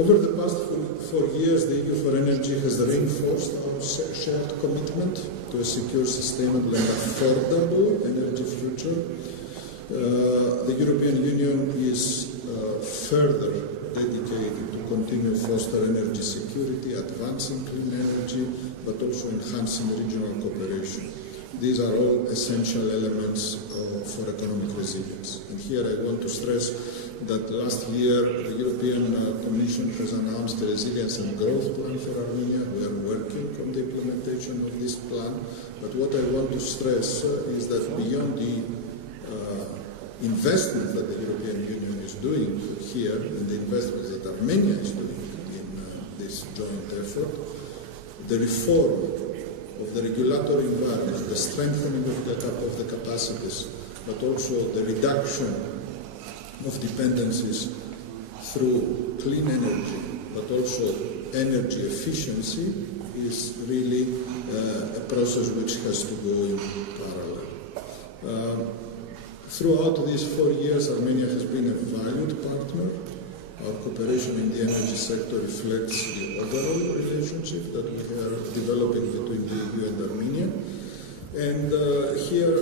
Over the past 4 years, the EU for Energy has reinforced our shared commitment to a secure, sustainable and affordable energy future. The European Union is further dedicated to continue to foster energy security, advancing clean energy, but also enhancing regional cooperation. These are all essential elements for economic resilience. And here I want to stress that last year the European Commission has announced a resilience and growth plan for Armenia. We are working on the implementation of this plan. But what I want to stress is that beyond the investment that the European Union is doing here and the investments that Armenia is doing in this joint effort, the reform of the regulatory environment, the strengthening of the capacities, but also the reduction of dependencies through clean energy, but also energy efficiency is really a process which has to go in parallel. Throughout these 4 years, Armenia has been a valued partner. Our cooperation in the energy sector reflects the overall relationship that we are developing between the EU and Armenia. And here,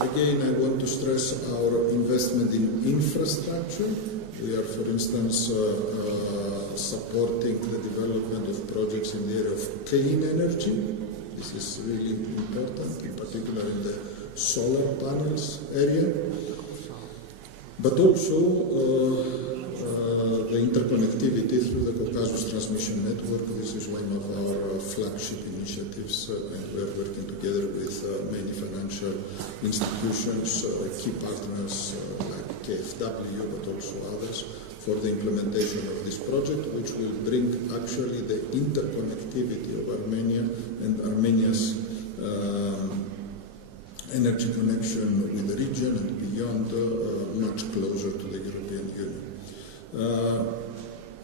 again, I want to stress our investment in infrastructure. We are, for instance, supporting the development of projects in the area of clean energy. This is really important, in particular in the solar panels area. But also the interconnectivity through the Caucasus transmission network. This is one of our flagship initiatives, and we are working together with many financial institutions, key partners like KfW, but also others, for the implementation of this project, which will bring actually the interconnectivity of Armenia and Armenia's energy connection with the region and beyond much closer to the European Union.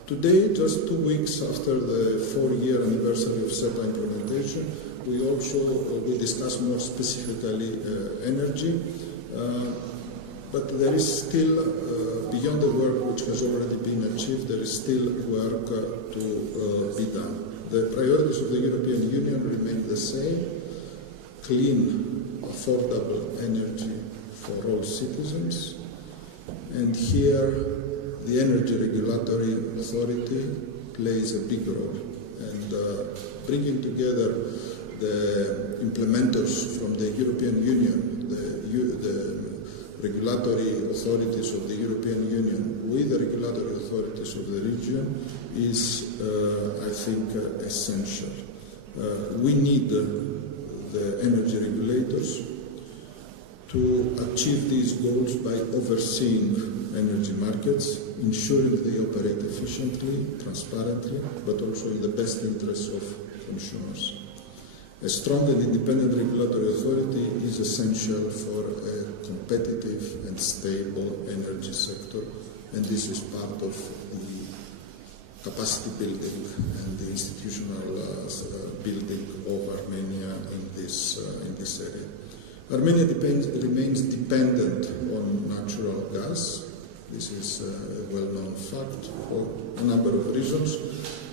Today, just 2 weeks after the 4-year anniversary of SEPA implementation, we discuss more specifically energy, but there is still, beyond the work which has already been achieved, there is still work to be done. The priorities of the European Union remain the same: clean, affordable energy for all citizens, and here the Energy Regulatory Authority plays a big role, and bringing together the implementers from the European Union, the regulatory authorities of the European Union with the regulatory authorities of the region is, I think, essential. We need the energy regulators to achieve these goals by overseeing energy markets, ensuring they operate efficiently, transparently, but also in the best interests of consumers. A strong and independent regulatory authority is essential for a competitive and stable energy sector, and this is part of the capacity building and the institutional building of Armenia in this area. Armenia remains dependent on natural gas. This is a well-known fact for a number of reasons.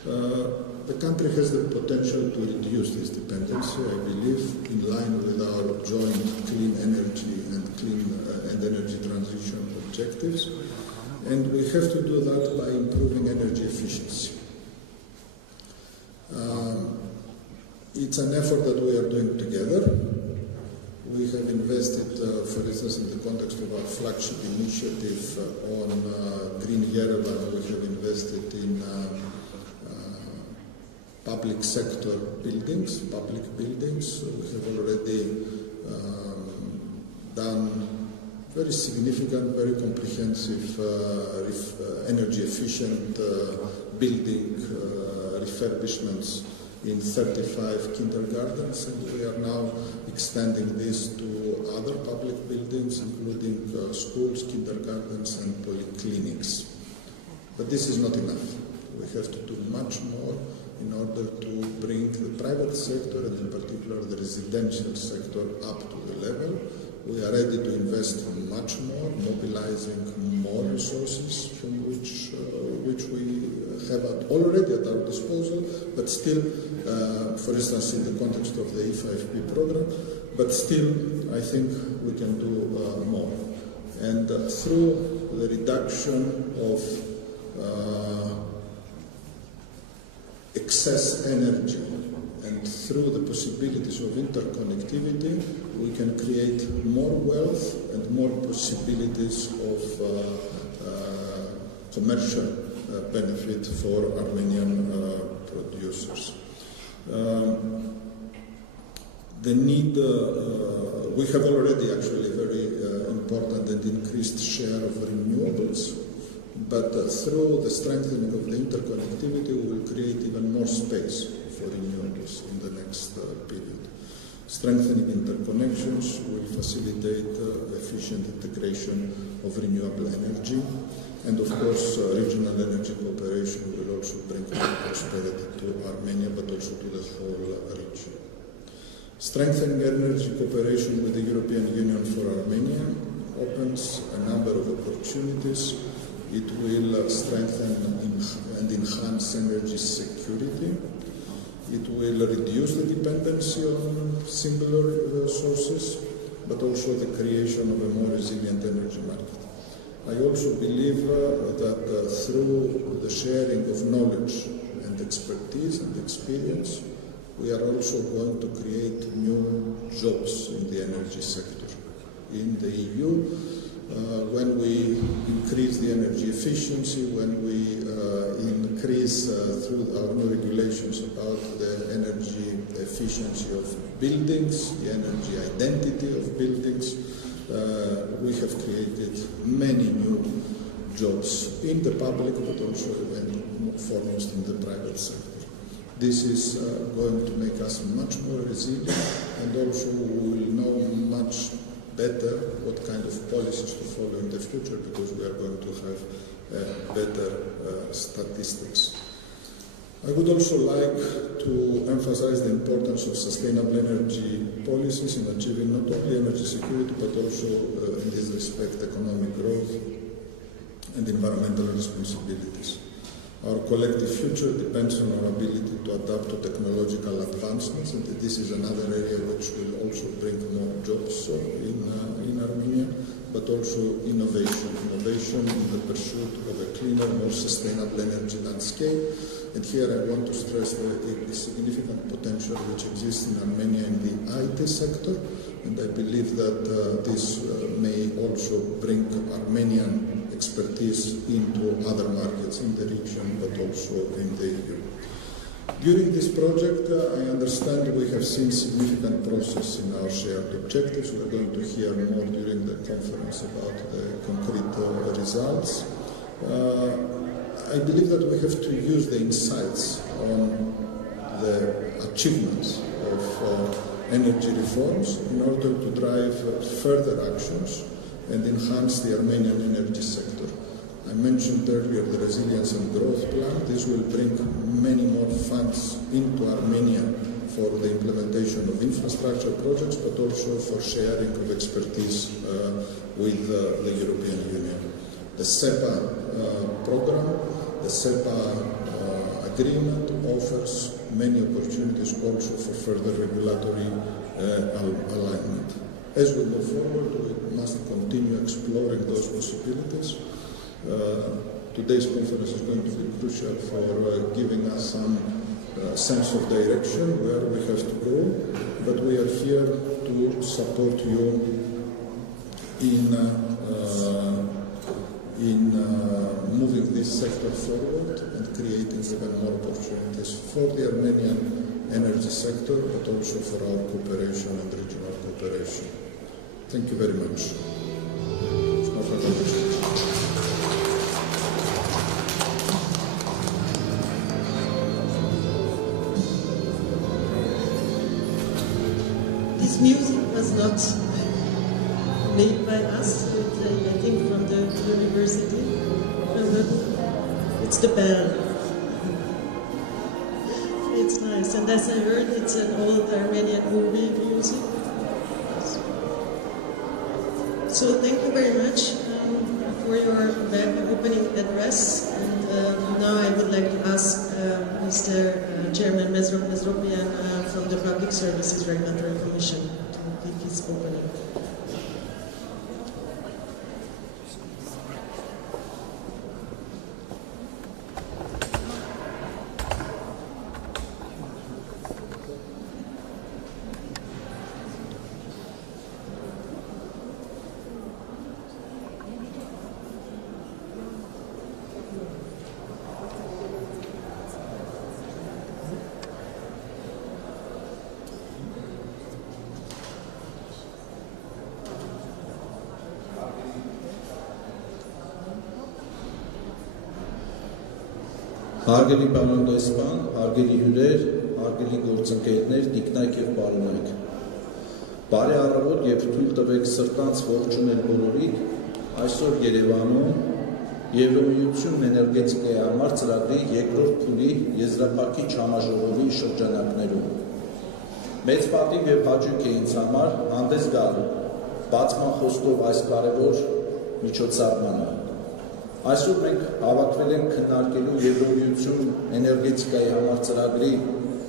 The country has the potential to reduce this dependency, I believe, in line with our joint clean energy and energy transition objectives. And we have to do that by improving energy efficiency. It's an effort that we are doing together. We have invested, for instance, in the context of our flagship initiative on Green Yerevan, we have invested in public sector buildings, public buildings. We have already done very significant, very comprehensive energy efficient building refurbishments in 35 kindergartens, and we are now extending this to other public buildings, including schools, kindergartens, and polyclinics. But this is not enough. We have to do much more in order to bring the private sector, and in particular the residential sector, up to the level We are ready to invest much more, mobilizing more resources from which we have already at our disposal, but still, for instance, in the context of the E5P program, but still, I think we can do more. And through the reduction of excess energy and through the possibilities of interconnectivity, we can create more wealth and more possibilities of commercial benefit for Armenian producers. The need, we have already actually a very important and increased share of renewables, but through the strengthening of the interconnectivity, we will create even more space for renewables in the next period. Strengthening interconnections will facilitate efficient integration of renewable energy, and of course regional energy cooperation will also bring more prosperity to Armenia, but also to the whole region. Strengthening energy cooperation with the European Union for Armenia opens a number of opportunities. It will strengthen and enhance energy security. It will reduce the dependency on singular sources, but also the creation of a more resilient energy market. I also believe that through the sharing of knowledge and expertise and experience, we are also going to create new jobs in the energy sector. In the EU, when we increase the energy efficiency, when we increase through our new regulations about the energy efficiency of buildings, the energy identity of buildings, we have created many new jobs in the public, but also and foremost in the private sector. This is going to make us much more resilient, and also we will know much better what kind of policies to follow in the future, because we are going to have better statistics. I would also like to emphasize the importance of sustainable energy policies in achieving not only energy security, but also in this respect economic growth and environmental responsibilities. Our collective future depends on our ability to adapt to technological advancements, and this is another area which will also bring more jobs in Armenia, but also innovation in the pursuit of a cleaner, more sustainable energy landscape. And here I want to stress the significant potential which exists in Armenia in the IT sector, and I believe that this may also bring Armenian expertise into other markets in the region, but also in the EU. During this project, I understand we have seen significant progress in our shared objectives. We're going to hear more during the conference about the concrete results. I believe that we have to use the insights on the achievements of energy reforms in order to drive further actions and enhance the Armenian energy sector. I mentioned earlier the Resilience and Growth Plan. This will bring many more funds into Armenia for the implementation of infrastructure projects, but also for sharing of expertise with the European Union. The SEPA program, the SEPA agreement offers many opportunities also for further regulatory alignment. As we move forward, we must continue exploring those possibilities. Today's conference is going to be crucial for giving us some sense of direction where we have to go, but we are here to support you in moving this sector forward and creating even more opportunities for the Armenian energy sector, but also for our cooperation and regional cooperation. Thank you very much. This music was not made by us, but I think from the university. It's the bell. It's nice, and as I heard, it's an old Armenian movie music. So thank you very much for your opening address. And now I would like to ask Mr. Chairman Mesropian from the Public Services Regulatory Commission to give his opening. Հարգելի պարոն, հարգելի հյուրեր, հարգելի գործընկերներ, տիկնայք եւ պարոնայք։ Բարի առավոտ եւ թույլ տվեք սրտանց ողջունել բոլորիդ այսօր Երևանում Եվրոմիություն էներգետիկայի համար ծրագրի երկրորդ փուլի եզրափակիչ համաժողովի շրջանակներում։ Մեծ պատիվ եւ հաճույք է ինձ համար հանդես գալ բացման խոսքով այս կարևոր միջոցառմանը։ Այսօր մենք հավաքվել ենք քննարկելու Եվրոմիություն էներգետիկայի համար ծրագրի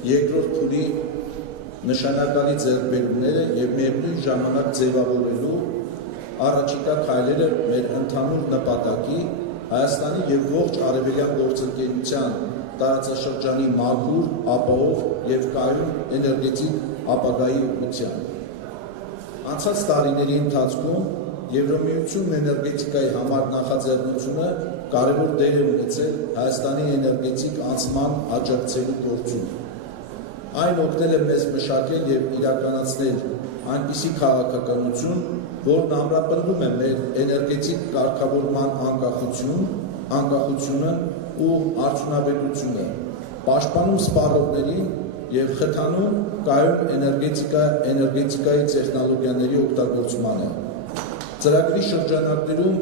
երկրորդ փուլի նշանակալի ձեռքբերումները եւ միևնույն ժամանակ ձևավորելու առաջիկա քայլերը մեր ընդհանուր նպատակի Հայաստանի եւ ողջ Արևելյան գործընկերության տարածաշրջանի մաքուր, ապահով եւ կայուն էներգետիկ ապագայի ուղղությամբ։ Անցած տարիների ընթացքում Եվրոմիություն էներգետիկայի համար նախաձեռնությունը կարևոր դեր է ունեցել Հայաստանի էներգետիկ անցման աջակցելու գործում։ Այն օգնել է մեզ մշակել եւ իրականացնել այնպիսի քաղաքականություն, որն ամրապնդում է մեր էներգետիկ կարգավորման անկախությունը ու արդյունավետությունը, պաշտպանում սպառողներին եւ խթանում կայուն էներգետիկայի տեխնոլոգիաների օգտագործմանը։ Ծրագրի շրջանակներում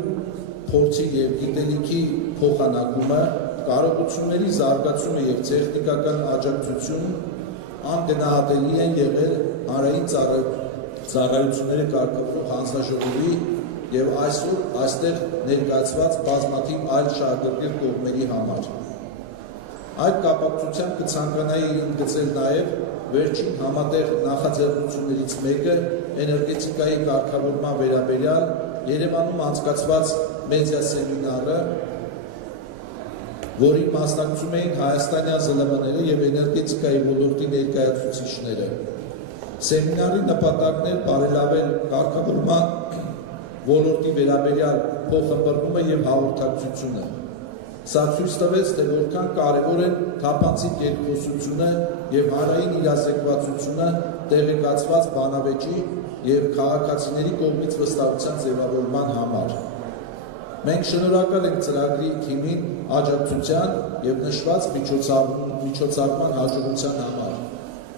փորձի եւ գիտելիքի փոխանակումը, կարողությունների զարգացումը եւ տեխնիկական աջակցություն անգնահատելի են եղել հանրային ծառայությունները կարգավորող հանձնաժողովի եւ այսօր այստեղ ներկայացված բազմաթիվ այլ շահագրգիռ կողմերի համար։ Այդ կապակցությամբ կցանկանայի ընդգծել նաեւ վերջին համատեղ նախաձեռնություններից մեկը էներգետիկայի կարգավորման վերաբերյալ Երևանում անցկացված մեդիա սեմինարը, որին մասնակցում էին հայաստանյան ԶԼՄ-ները եւ էներգետիկայի ոլորտի ներկայացուցիչները։ Սեմինարի նպատակն էր բարելավել կարգավորման ոլորտի վերաբերյալ փոխըմբռնումը եւ հաղորդակցությունը։ Սա ցույց տվեց, թե որքան կարևոր են թափանցիկ երկխոսությունը եւ հանրային իրազեկվածությունը տեղեկացված բանավեճի եւ քաղաքացիների կողմից վստահության ձևավորման համար։ Մենք շնորհակալ ենք ծրագրի թիմին աջակցության եւ նշված միջոցառման հաջողության համար։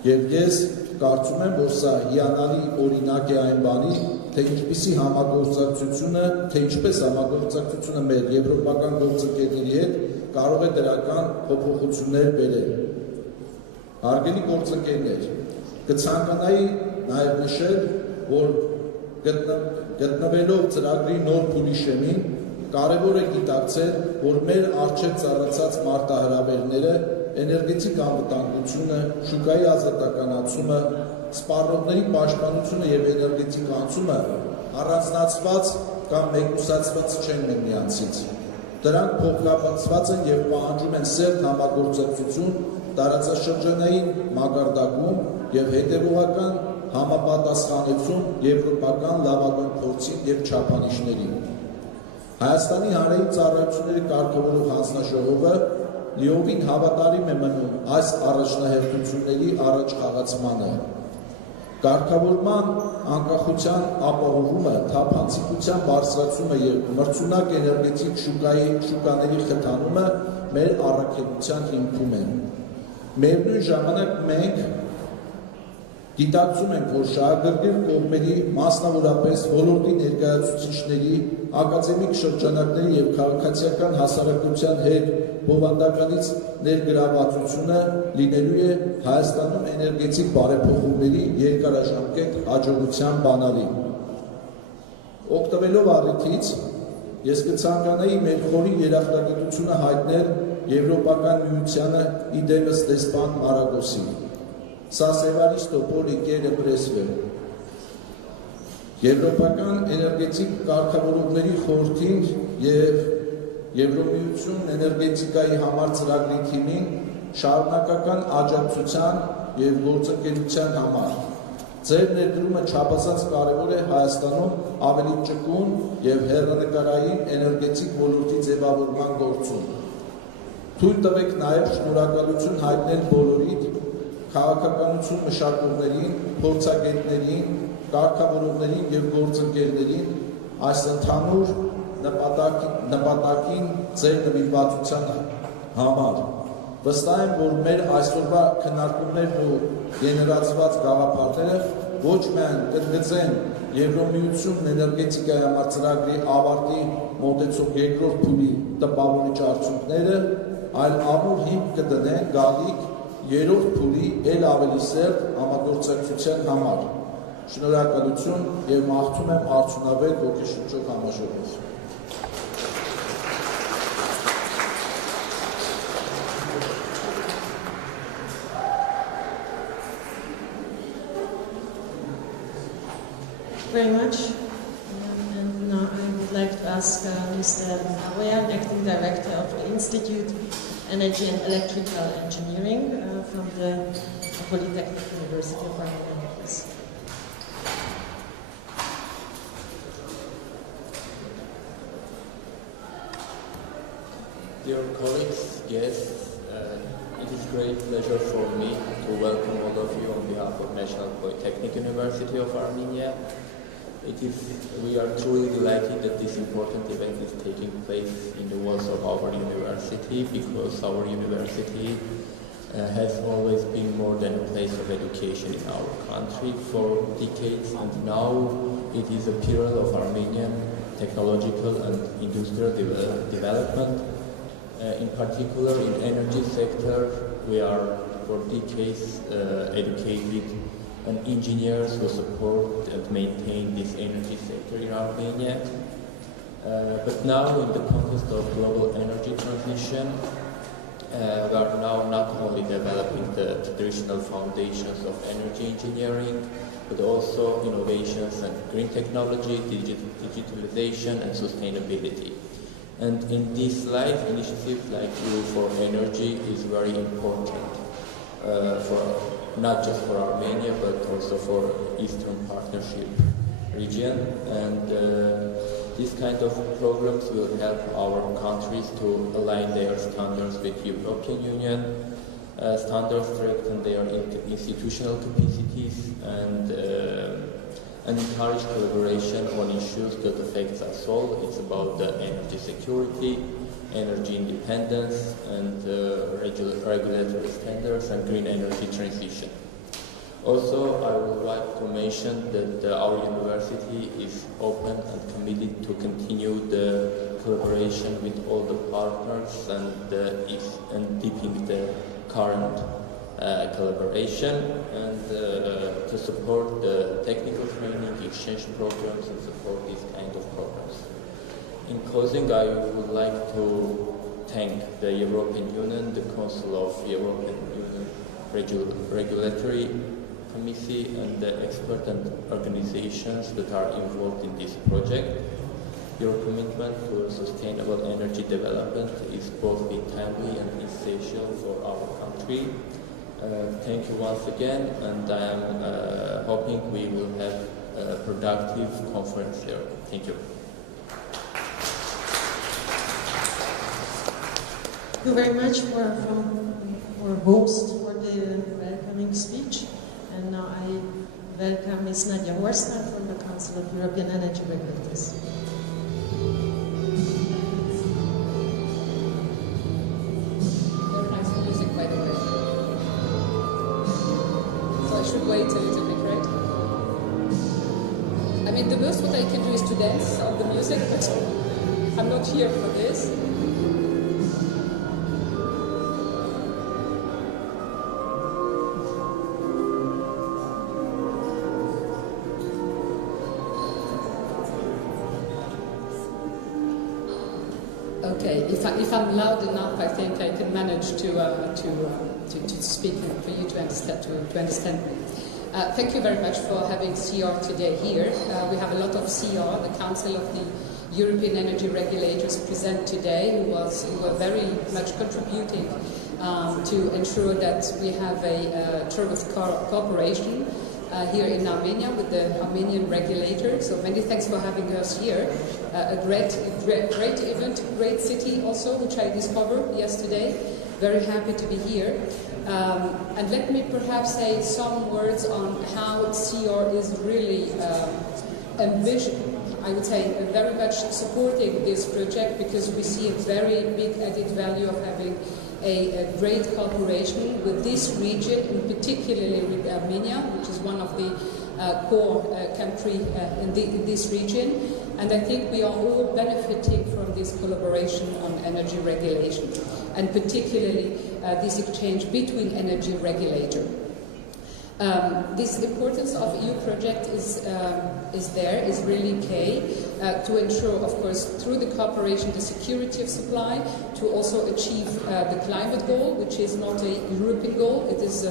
Եվ ես կարծում եմ, որ սա հիանալի օրինակ է այն բանի, թե ինչպես համագործակցությունը մեր եվրոպական գործընկերների հետ կարող է դրական փոփոխություններ բերել։ Հարգելի գործընկերներ, կցանկանայի նաև նշել, որ գտնվելով ծրագրի նոր փուլի շեմին, կարևոր է գիտակցել, որ մեր առջև ծառացած մարտահրավերները էներգետիկ անվտանգությունը, շուկայի ազատականացումը, սպառողների պաշտպանությունը եւ էներգետիկ անցումը առանձնացված կամ մեկուսացված չեն միմյանցից։ Դրանք փոխկապակցված են եւ պահանջում են սերտ համագործակցություն տարածաշրջանային մակարդակում եւ հետեւողական համապատասխանեցում եվրոպական լավագույն փորձին եւ չափանիշներին։ Հայաստանի հանրային ծառայությունների կարգավորող հանձնաժողովը լիովին հավատարիմ է մնում այս առաջնահերթությունների առաջ խաղացմանը։ Կարգավորման անկախության ապահովումը, թափանցիկության բարձրացումը եւ մրցունակ էներգետիկ շուկաների խթանումը մեր առաքելության հիմքում են։ Միևնույն ժամանակ մենք գիտակցում ենք, որ շահագրգիռ կողմերի, մասնավորապես ոլորտի ներկայացուցիչների, ակադեմիկ շրջանակների եւ քաղաքացիական հասարակության հետ բովանդականից ներգրավվածությունը լինելու է Հայաստանում էներգետիկ բարեփոխումների երկարաժամկետ հաջողության բանալի։ Օգտվելով առիթից, ես կցանկանայի մեր խորի երախտագիտությունը հայտնել Եվրոպական միությանը իդեմս դեսպան Մարագոսին։ Սա սևարիստո պոլի կերը պրեսվել։ Եվրոպական էներգետիկ կարգավորողների խորհրդին և Եվրոմիություն էներգետիկայի համար ծրագրի թիմին շարունակական աջակցության և գործընկերության համար։ Ձեր ներդրումը չափազանց կարևոր է Հայաստանում ավելի ճկուն և հեռանկարային էներգետիկ ոլորտի ձևավորման գործում։ Թույլ տվեք նաև շնորհակալություն հայտնել բոլորիդ քաղաքականություն մշակողներին, փորձագետներին, կարգավորողներին և գործընկերներին այս ընդհանուր նպատակին ձեր նվիրվածության համար։ Վստահ եմ, որ մեր այսօրվա քննարկումներն ու գեներացված գաղափարները ոչ միայն կընդգծեն Եվրոմիություն էներգետիկայի համար ծրագրի ավարտի մոտեցող երկրորդ փուլի տպավորիչ արդյունքները, այլ ամուր հիմք կդնեն գալիք երրորդ փուլի էլ ավելի սերտ համագործակցության համար։ Շնորհակալություն և մաղթում եմ արդյունավետ ոգեշնչող համաժողով։ Very much. And now I would like to ask Mr. Arevelian, Acting Director of the Institute Energy and Electrical Engineering from the Polytechnic University of Arevelian. Dear colleagues, guests, it is a great pleasure for me to welcome all of you on behalf of National Polytechnic University of Armenia. We are truly delighted that this important event is taking place in the walls of our university, because our university has always been more than a place of education in our country for decades, and now it is a pillar of Armenian technological and industrial development. In particular, in energy sector, we are for decades educated and engineers who support and maintain this energy sector in Armenia. But now, in the context of global energy transition, we are now not only developing the traditional foundations of energy engineering, but also innovations and green technology, digitalization and sustainability. And in this light, initiatives like You for Energy is very important not just for Armenia, but also for Eastern Partnership region. And these kind of programs will help our countries to align their standards with European Union standards, strengthen their institutional capacities, and encourage collaboration on issues that affect us all. It's about the energy security, energy independence, and regulatory standards and green energy transition. Also, I would like to mention that our university is open and committed to continue the collaboration with all the partners and deepening the current collaboration, and to support the technical training, exchange programs, and support these kind of programs. In closing, I would like to thank the European Union, the Council of European Union Regulatory Committee, and the expert and organizations that are involved in this project. Your commitment to sustainable energy development is both timely and essential for our country. Thank you once again, and I am hoping we will have a productive conference here. Thank you. Thank you very much for our host for the welcoming speech. And now I welcome Ms. Nadia Horstner from the Council of European Energy Regulators. Very nice music, by the way. So I should wait a little bit, right? I mean, the most what I can do is to dance on the music, but I'm not here for this. Okay, if I'm loud enough, I think I can manage to speak for you to understand me. Thank you very much for having CR today here. We have a lot of CR, the Council of the European Energy Regulators, present today, who were very much contributing to ensure that we have a term of cooperation here in Armenia with the Armenian regulator. So many thanks for having us here. A great event, great city also, which I discovered yesterday. Very happy to be here. And let me perhaps say some words on how CR is really I would say very much supporting this project, because we see a very big added value of having a great cooperation with this region, and particularly with Armenia, which is one of the core countries in this region. And I think we are all benefiting from this collaboration on energy regulation, and particularly this exchange between energy regulators. This importance of EU project is really key to ensure, of course, through the cooperation, the security of supply, to also achieve the climate goal, which is not a European goal. It is,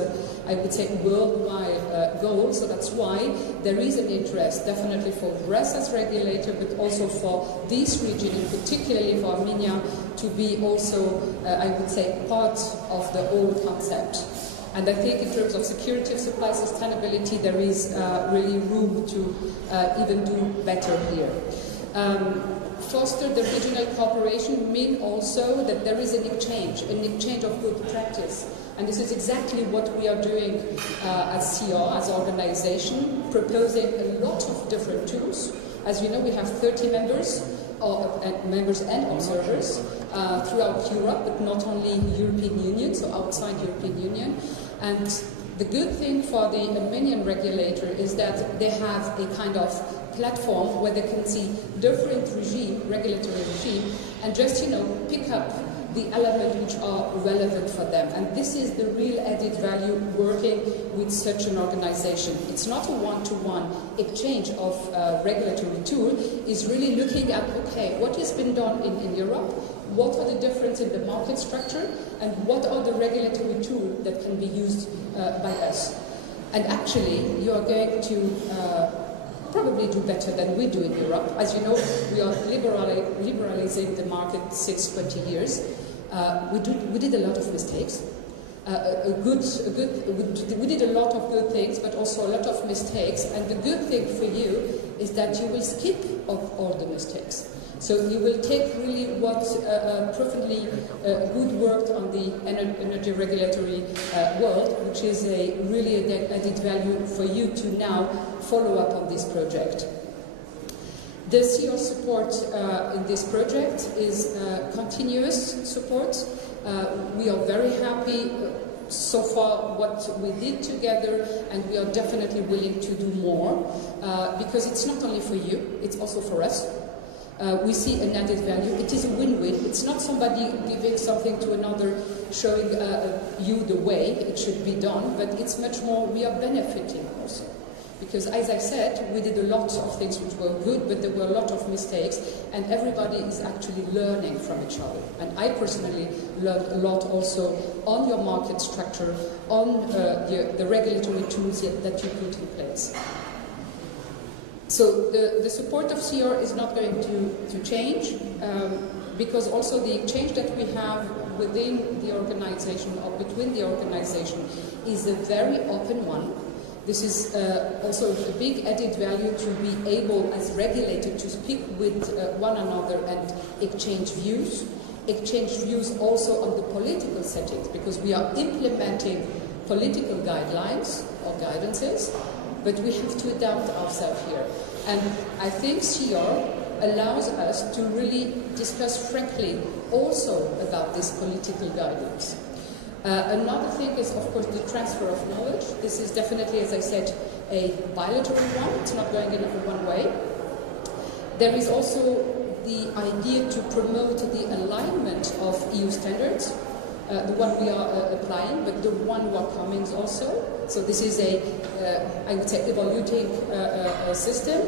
I would say, a worldwide goal. So that's why there is an interest, definitely for us as regulator, but also for this region, and particularly for Armenia, to be also, I would say, part of the whole concept. And I think in terms of security of supply, sustainability, there is really room to even do better here. Foster the regional cooperation means also that there is an exchange of good practice. And this is exactly what we are doing as CR, as an organization, proposing a lot of different tools. As you know, we have 30 members and observers throughout Europe, but not only European Union, so outside European Union. And the good thing for the Armenian regulator is that they have a kind of platform where they can see different regulatory regime, and just, pick up the elements which are relevant for them. And this is the real added value working with such an organization. It's not a one-to-one exchange of regulatory tool. It's really looking at, okay, what has been done in Europe, what are the differences in the market structure, and what are the regulatory tools that can be used by us. And actually, you are going to probably do better than we do in Europe. As you know, we are liberalizing the market since 20 years. We did a lot of mistakes. We did a lot of good things, but also a lot of mistakes. And the good thing for you is that you will skip all the mistakes. So you will take really what profoundly good work on the energy regulatory world, which is a really added value for you to now follow up on this project. The CR support in this project is continuous support. We are very happy so far what we did together, and we are definitely willing to do more, because it's not only for you, it's also for us. We see an added value. It is a win-win. It's not somebody giving something to another, showing you the way it should be done, but it's much more we are benefiting also. Because as I said, we did a lot of things which were good, but there were a lot of mistakes, and everybody is actually learning from each other. And I personally learned a lot also on your market structure, on the regulatory tools that you put in place. So the support of CR is not going to change, because also the exchange that we have within the organization or between the organization is a very open one. This is also a big added value to be able, as regulator, to speak with one another and exchange views. Exchange views also on the political settings, because we are implementing political guidelines or guidances, but we have to adapt ourselves here. And I think CR allows us to really discuss frankly also about these political guidelines. Another thing is, of course, the transfer of knowledge. This is definitely, as I said, a bilateral one. It's not going in one way. There is also the idea to promote the alignment of EU standards, the one we are applying, but the one who are coming also. So this is a, I would say, evolving system.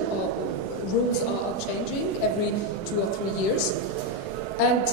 Rules are changing every 2 or 3 years. And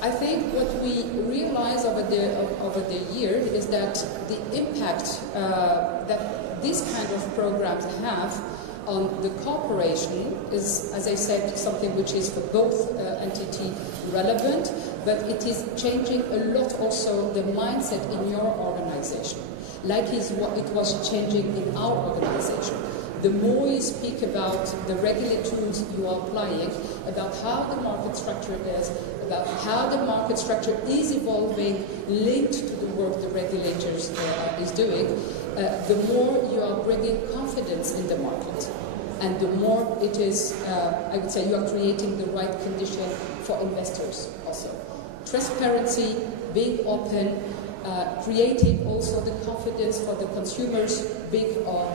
I think what we realize over the year is that the impact that these kind of programs have on the cooperation is, as I said, something which is for both entities relevant, but it is changing a lot also the mindset in your organization, like it was changing in our organization. The more you speak about the regulatory tools you are applying, about how the market structure is, about how the market structure is evolving, linked to the work the regulators is doing, the more you are bringing confidence in the market. And the more it is, I would say, you are creating the right condition for investors also. Transparency, being open, creating also the confidence for the consumers, big or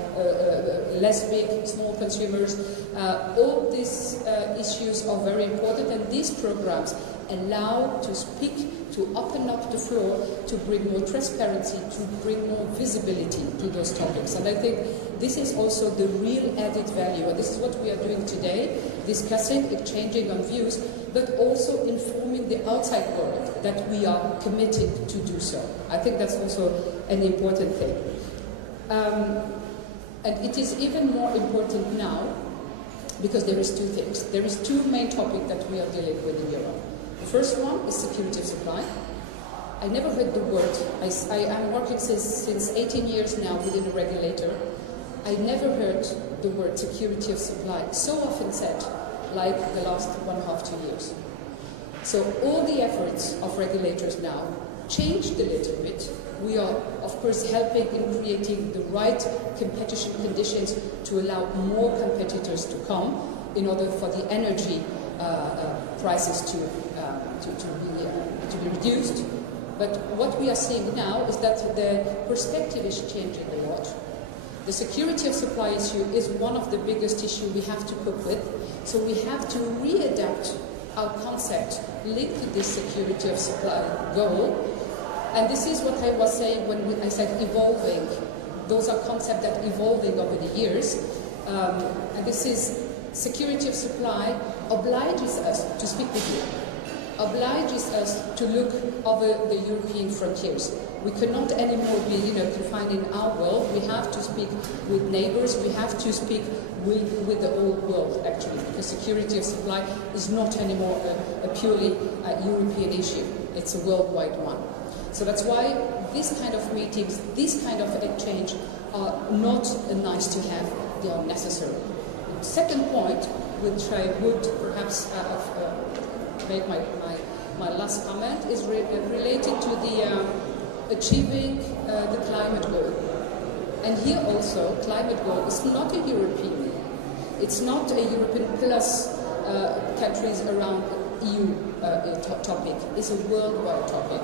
less big, small consumers. All these issues are very important, and these programs allow to speak, to open up the floor, to bring more transparency, to bring more visibility to those topics. And I think this is also the real added value. And this is what we are doing today, discussing, exchanging on views, but also informing the outside world that we are committed to do so. I think that's also an important thing. And it is even more important now because there is two things. There is two main topics that we are dealing with in Europe. The first one is security of supply. I never heard the word. I'm working since 18 years now within a regulator. I never heard the word security of supply so often said like the last 1.5 to 2 years. So all the efforts of regulators now changed a little bit. We are, of course, helping in creating the right competition conditions to allow more competitors to come in order for the energy prices to be reduced. But what we are seeing now is that the perspective is changing a lot. The security of supply issue is one of the biggest issues we have to cope with. So we have to readapt our concept linked to this security of supply goal. And this is what I was saying when I said evolving. Those are concepts that are evolving over the years. And this is security of supply obliges us to speak with you, obliges us to look over the European frontiers. We cannot anymore be, confined in our world. We have to speak with neighbors. We have to speak with the whole world, actually, because security of supply is not anymore a purely European issue. It's a worldwide one. So that's why these kind of meetings, this kind of exchange are not nice to have. They are necessary. The second point, which I would perhaps make my last comment, is related to the achieving the climate goal. And here also, climate goal is not a European. It's not a European plus countries around EU topic. It's a worldwide topic.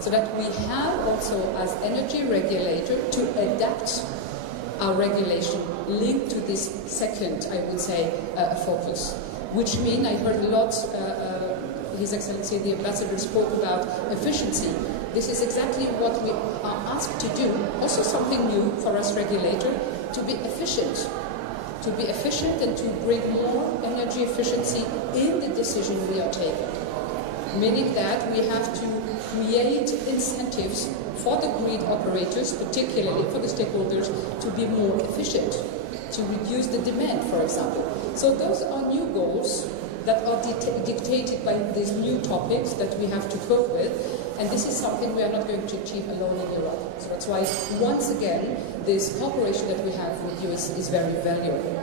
So that we have also, as energy regulator, to adapt our regulation linked to this second, I would say, focus. Which means, I heard a lot, His Excellency the Ambassador spoke about efficiency. This is exactly what we are asked to do, also something new for us regulator, to be efficient. To be efficient and to bring more energy efficiency in the decision we are taking. Meaning that we have to create incentives for the grid operators, particularly for the stakeholders, to be more efficient, to reduce the demand, for example. So those are new goals that are dictated by these new topics that we have to cope with, and this is something we are not going to achieve alone in Europe. So that's why, once again, this cooperation that we have with you is very valuable.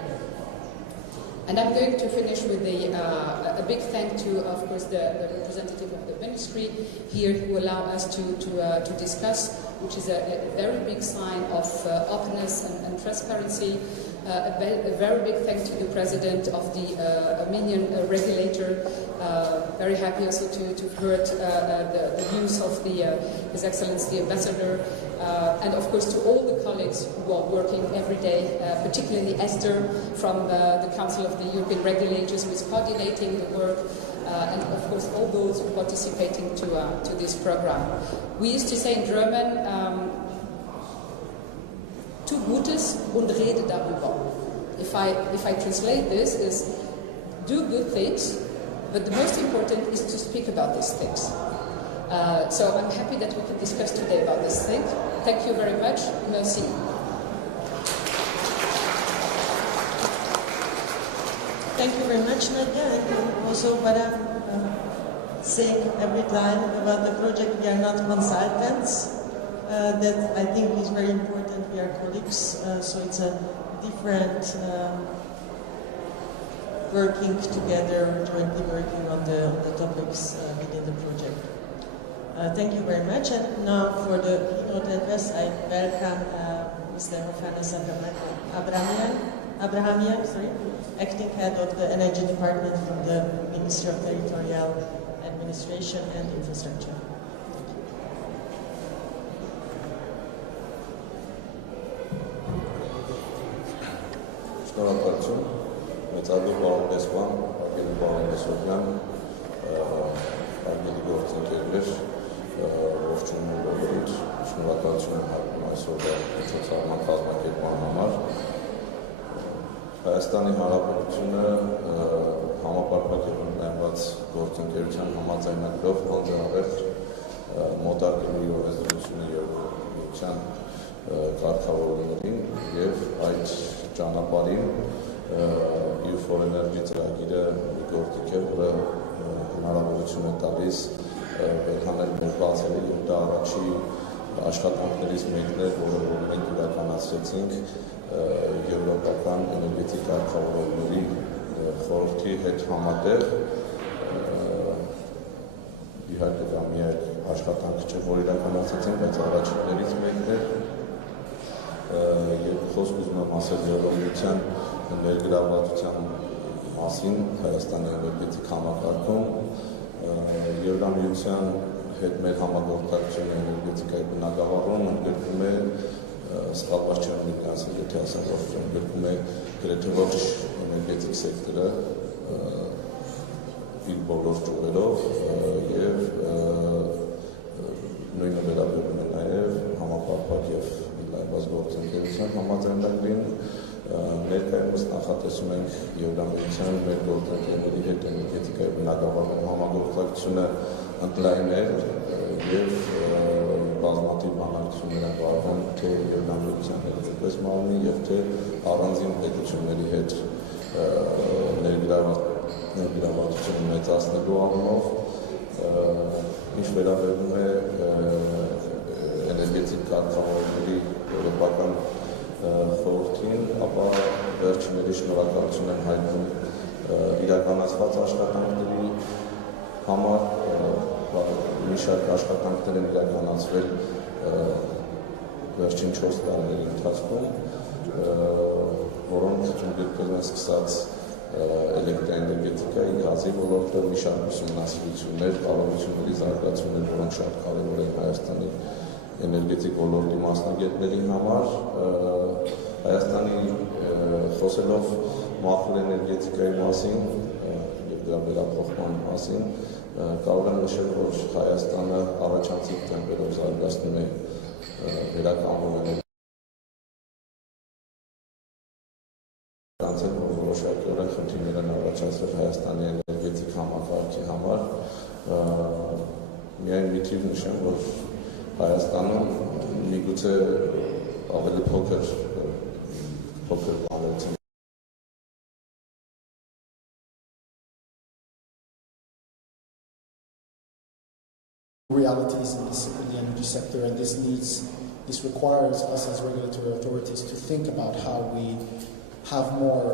And I'm going to finish with a big thank to, of course, the representative of the ministry here who allow us to discuss, which is a very big sign of openness and transparency. A very big thanks to the president of the Armenian regulator. Very happy also to have heard the views of His Excellency the Ambassador. And of course to all the colleagues who are working every day, particularly Esther from the Council of the European Regulators, who is coordinating the work, and of course all those participating to this program. We used to say in German, tu Gutes und rede darüber. If I translate this is do good things But the most important is to speak about these things. So I'm happy that we can discuss today about this thing. Thank you very much. Merci. Thank you very much, Nadia. And also what I'm saying every time about the project, we are not consultants. That I think is very important. We are colleagues, so it's a different working together, jointly working on the topics within the project. Thank you very much. And now for the keynote address, I welcome Mr. Keynote Abrahamian, acting head of the Energy Department from the Ministry of Territorial Administration and Infrastructure. Շնորհակալություն, մեծարգո պարոն Տեսպան, արգելի պարոն Տեսոպյան, արգելի գործընկերներ, ողջունում բոլորիդ, շնորհակալություն եմ հայտնում այսօր միջոցառման կազմակերպման համար։ Հայաստանի Հանրապետությունը համապարփակ եւ ընդլայնված գործընկերության համաձայնագրով հանձնարարել մոտակրվի օրենսդրությունը երկրության կարգավորումներին եւ այդ ճանապարհին EU for Energy ծրագիրը մի գործիք է, որը հնարավորություն է տալիս վերհանել մեր բացերի եւ դա առաջի աշխատանքներից մեկն է, որը մենք իրականացրեցինք եվրոպական էներգետիկ կարգավորումների խորհրդի հետ համատեղ։ Իհարկե դա միայն աշխատանք չէ, որ իրականացրեցինք, բայց առաջիններից մեկն է։ Երբ խոսք ուզում եմ ասել Եվրոմիության ներգրավվածության մասին Հայաստանի էներգետիկ համակարգում, Եվրոմիության հետ մեր համագործակցությունը էներգետիկայի բնագավառում ընդգրկում է սխալված չեմ ներկայացնել, եթե ասեմ, որ ընդգրկում է գրեթե ողջ էներգետիկ սեկտորը իր բոլոր ճյուղերով եւ նույնը վերաբերում է նաեւ համապարփակ եւ ընդլայնված գործընկերության համաձայնագրին։ Ներկայումս նախատեսում ենք Եվրոմիության մեր գործընկերների հետ էներգետիկայի բնագավառում համագործակցությունը ընդլայնել եւ բազմաթիվ բանակցություններ են վարվում թե Եվրոմիության հետ որպես մարմնի եւ թե առանձին պետությունների հետ ներգրավվածությունը մեծացնելու առումով, ինչ վերաբերում է էներգետիկ կարգավորումների եվրոպական խորհրդին, ապա վերջինների շնորհակալություն եմ հայտնում իրականացված աշխատանքների համար, մի շարք աշխատանքներ են իրականացվել վերջին 4 տարիների ընթացքում, որոնք ընդգրկել են սկսած էլեկտրաէներգետիկայի, գազի ոլորտը, մի շարք ուսումնասիրություններ, կարողությունների զարգացումներ, որոնք շատ կարևոր են Հայաստանի էներգետիկ ոլորտի մասնագետների համար։ Հայաստանի խոսելով մաքուր էներգետիկայի մասին եւ դրա վերափոխման մասին, կարող եմ նշել, որ Հայաստանը առաջանցիկ տեմպերով զարգացնում է վերականգնում էներգետիկայի որոշակիորեն խնդիրներ են առաջացրել Հայաստանի էներգետիկ համակարգի համար։ Միայն մի թիվ նշեմ, որ Հայաստանում միգուցե ավելի փոքր բաներից realities in the energy sector, and this requires us as regulatory authorities to think about how we have more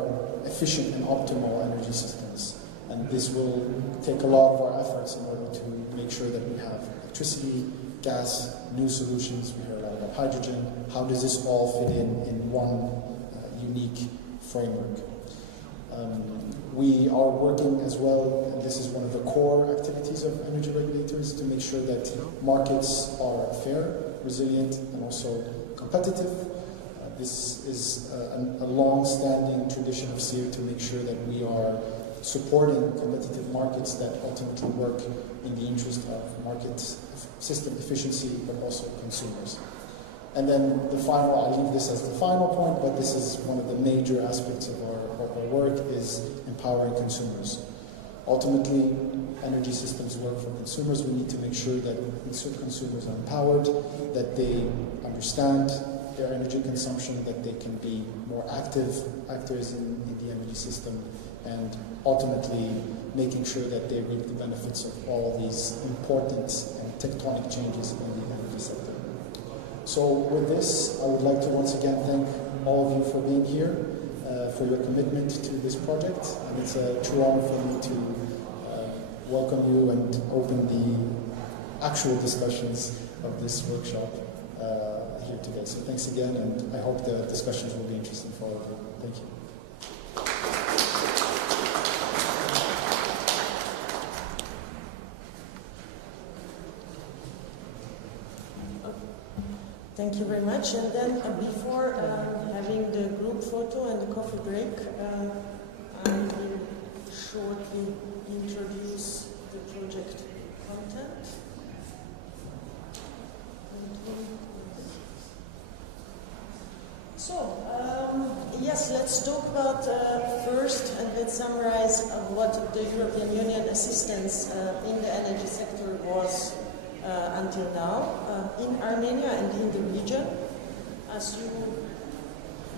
efficient and optimal energy systems. And this will take a lot of our efforts in order to make sure that we have electricity, gas, new solutions. We heard a lot about hydrogen. How does this all fit in one unique framework? We are working as well, and this is one of the core activities of energy regulators, to make sure that markets are fair, resilient, and also competitive. This is a long-standing tradition of SEER to make sure that we are supporting competitive markets that ultimately work in the interest of market system efficiency, but also consumers. And then the final, I leave this as the final point, but this is one of the major aspects of our work, is empowering consumers. Ultimately, energy systems work for consumers. We need to make sure that consumers are empowered, that they understand their energy consumption, that they can be more active actors in the energy system, and ultimately making sure that they reap the benefits of all these important and tectonic changes in the energy sector. So with this, I would like to once again thank all of you for being here, for your commitment to this project, and it's a true honor for me to welcome you and open the actual discussions of this workshop here today. So thanks again, and I hope the discussions will be interesting for all of you. Thank you. Thank you very much. And then before having the group photo and the coffee break, I will shortly introduce the project content. So, yes, let's talk about first, and let's summarize what the European Union assistance in the energy sector was until now in Armenia and in the region. As you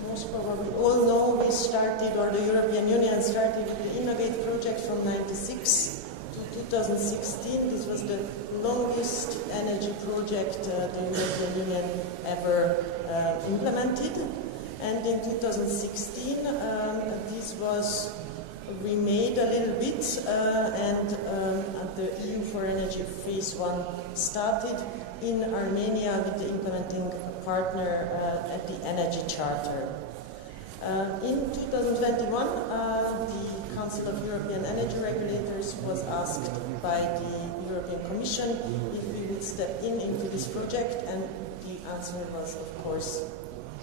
most probably all know, we started, or the European Union started the Innovate project from 1996 to 2016. This was the longest energy project the European Union ever implemented. And in 2016, this was remade a little bit, and the EU for Energy Phase 1 started in Armenia with the implementing partner at the Energy Charter. In 2021, the Council of European Energy Regulators was asked by the European Commission if we would step into this project, and the answer was, of course,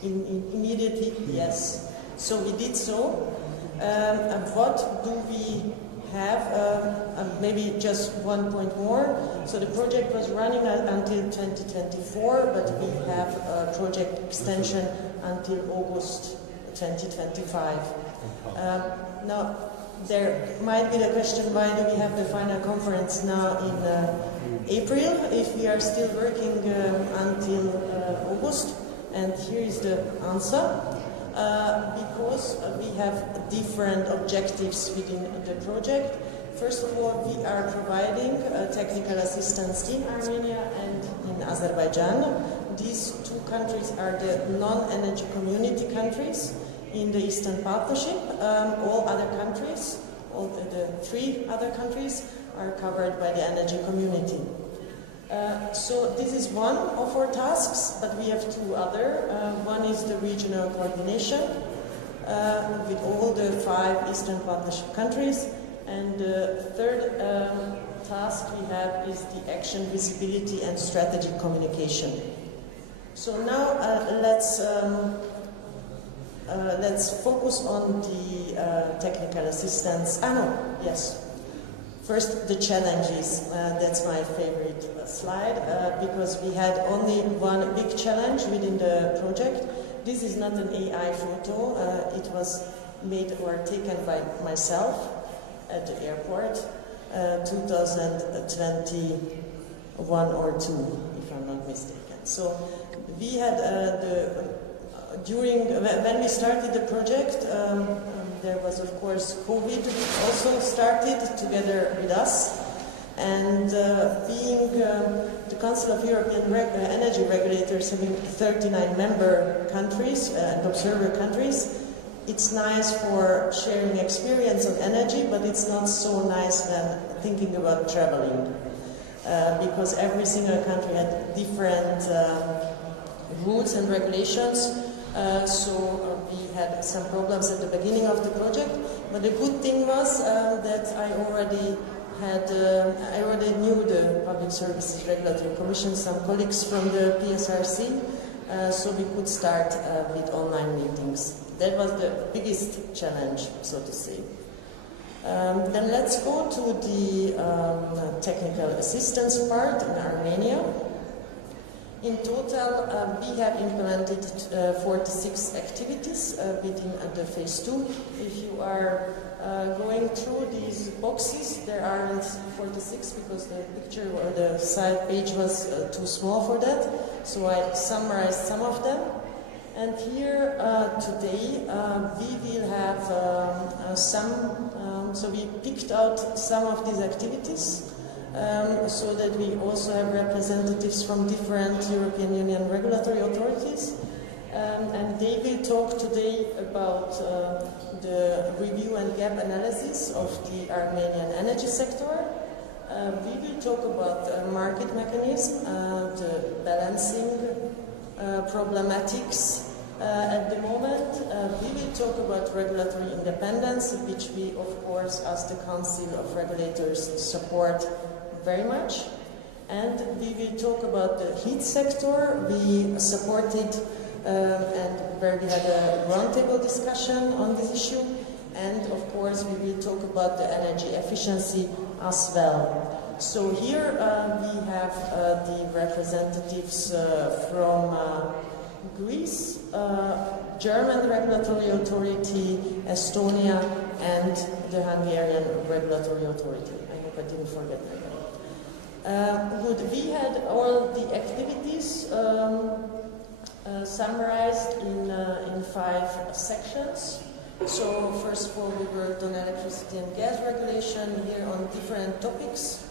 immediately yes. So we did so. And what do we have? Maybe just 1 point more. So the project was running until 2024, but we have a project extension until August 2025. Now, there might be the question, why do we have the final conference now in April if we are still working until August? And here is the answer. Because we have different objectives within the project. First of all, we are providing technical assistance in Armenia and in Azerbaijan. These two countries are the non-energy community countries in the Eastern Partnership. All other countries, all the three other countries, are covered by the energy community. So this is one of our tasks, but we have two other. One is the regional coordination with all the 5 Eastern Partnership countries, and the third task we have is the action, visibility, and strategic communication. So now let's focus on the technical assistance. First, the challenges. That's my favorite slide because we had only one big challenge within the project. This is not an AI photo. It was made or taken by myself at the airport, 2021 or 2, if I'm not mistaken. So we had when we started the project, there was, of course, COVID also started together with us. And being the Council of European Energy Regulators having 39 member countries and observer countries, it's nice for sharing experience on energy, but it's not so nice when thinking about traveling. Because every single country had different rules and regulations. So we had some problems at the beginning of the project, but the good thing was that I already knew the Public Services Regulatory Commission, some colleagues from the PSRC, so we could start with online meetings. That was the biggest challenge, so to say. Then let's go to the technical assistance part in Armenia. In total, we have implemented 46 activities within the phase 2. If you are going through these boxes. There aren't 46 because the picture or the side page was too small for that. So I summarized some of them. And here today we will have so we picked out some of these activities so that we also have representatives from different European Union regulatory authorities. And they will talk today about the review and gap analysis of the Armenian energy sector. We will talk about market mechanism, the balancing problematics at the moment. We will talk about regulatory independence, which we, of course, as the Council of Regulators, support very much. And we will talk about the heat sector. We supported and where we had a roundtable discussion on this issue. And of course, we will talk about the energy efficiency as well. So here we have the representatives from Greece, German Regulatory Authority, Estonia, and the Hungarian Regulatory Authority. I hope I didn't forget that. Good. We had all the activities summarized in 5 sections. So first of all, we worked on electricity and gas regulation here on different topics.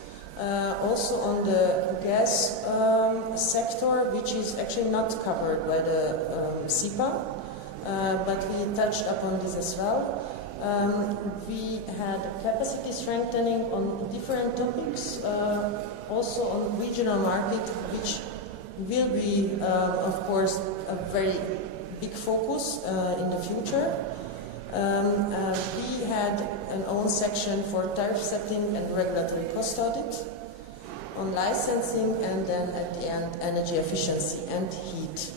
Also on the gas sector, which is actually not covered by the SIPA, but we touched upon this as well. We had capacity strengthening on different topics, also on regional market, which will be, of course, a very big focus in the future. We had an own section for tariff setting and regulatory cost audit, on licensing, and then at the end, energy efficiency and heat.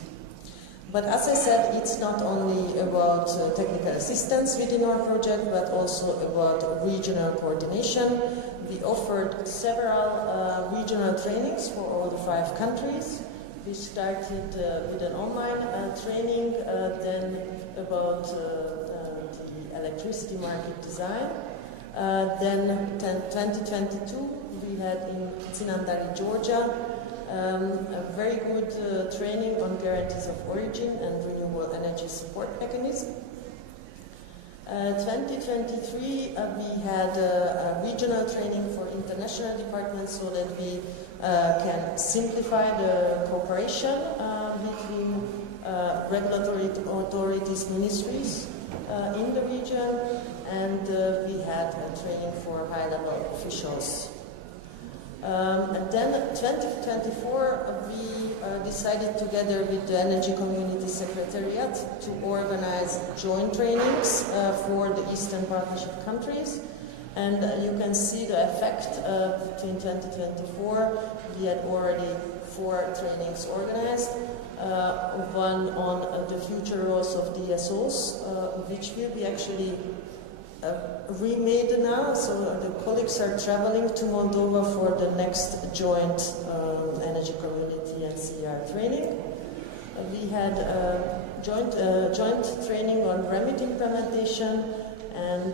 But as I said, it's not only about technical assistance within our project, but also about regional coordination. We offered several regional trainings for all the 5 countries. We started with an online training, then about the electricity market design. Then 2022, we had in Tsinandari, Georgia, a very good training on guarantees of origin and renewable energy support mechanism. 2023, we had a regional training for international departments so that we can simplify the cooperation between regulatory authorities, ministries in the region, and we had a training for high-level officials. And then 2024, we decided together with the Energy Community Secretariat to organize joint trainings for the Eastern Partnership countries. And you can see the effect between 2024. We had already 4 trainings organized. One on the future roles of DSOs, which will be actually remade now, so the colleagues are traveling to Moldova for the next joint energy community and CR training. We had joint training on REMIT implementation and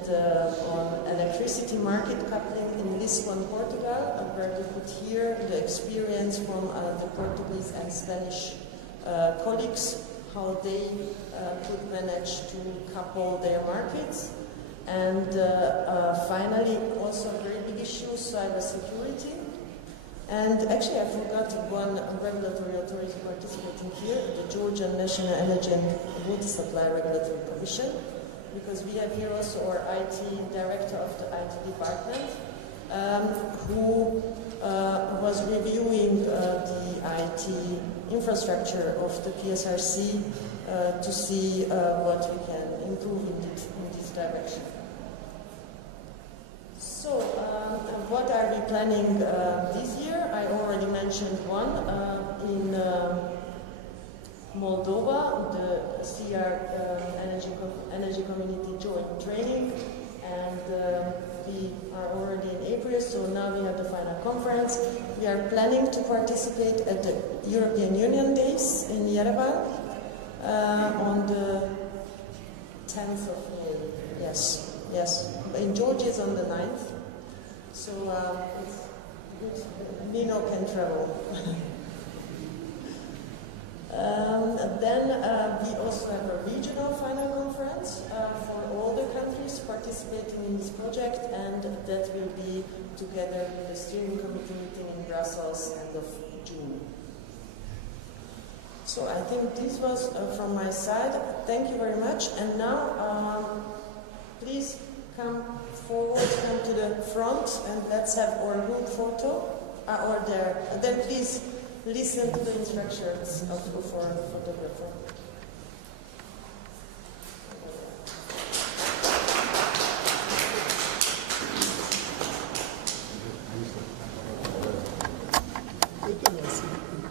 on electricity market coupling in Lisbon, Portugal, where we could hear the experience from the Portuguese and Spanish colleagues, how they could manage to couple their markets. And finally, also a very big issue, cybersecurity. And actually, I forgot one regulatory authority participating here, the Georgian National Energy and Water Supply Regulatory Commission, because we have here also our IT director of the IT department, who was reviewing the IT infrastructure of the PSRC to see what we can improve in this direction. So, what are we planning this year? I already mentioned one in Moldova, the CR Energy Community Joint Training, and we are already in April, so now we have the final conference. We are planning to participate at the European Union Days in Yerevan on the 10th of May. Yes. In Georgia is on the 9th. So it's good. Nino can travel. Then we also have a regional final conference for all the countries participating in this project, and that will be together with the steering committee meeting in Brussels end of June. So I think this was from my side. Thank you very much. And now, please come forward, come to the front, and let's have our group photo. Or there. And then please listen to the instructions of the photographer. Thank you.